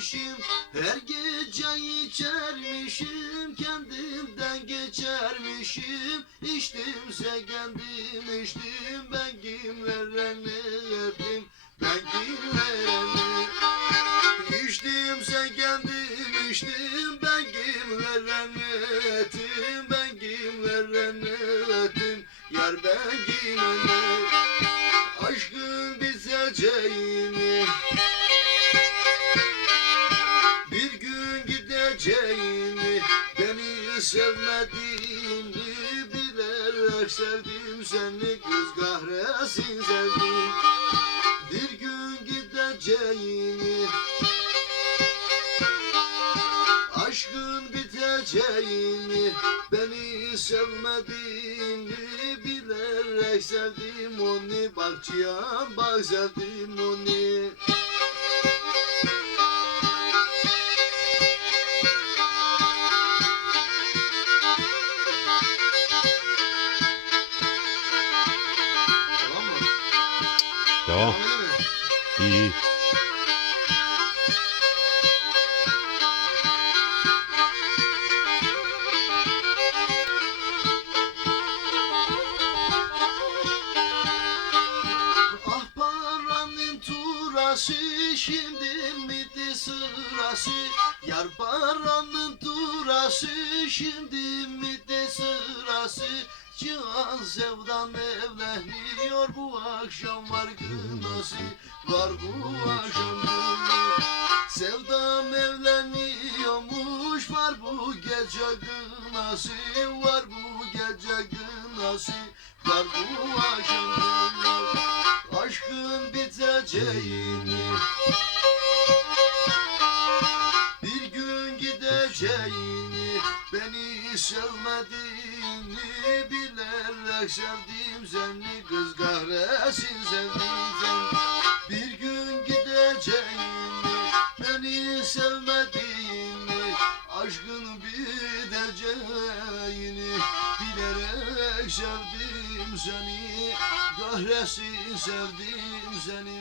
Her gece içermişim Kendimden geçermişim. İçtimse kendim içtim Ben kimlere ne ettim Ben kimlere ne İçtimse kendim içtim Ben kimlere ne ettim Ben kimlere ne ettim. Yar ben kime ne Aşkın Bir gideceğini Beni sevmediğini Bilerek sevdim. Seni Kız kahretsin sevdim. Bir gün gideceğini Aşkın biteceğini Beni sevmediğini Bilerek sevdim. Onu Bak cihan bak sevdim onu Devam. Mi? İyi iyi. Şimdi miydi sırası Yar paranın turası şimdi miydi sırası Cihan sevdan evleniyor bu akşam var kınası Var bu akşam Sevdam evleniyormuş var bu gece kınası Var bu gece kınası Var bu akşam Aşkın biteceğini Bir gün gideceğini Beni sevmediğini Bilerek sevdim seni Kız kahretsin sevdim seni Bir gün gideceğini Beni sevmediğini Aşkın biteceğini Bilerek sevdim seni. Kahretsin sevdim seni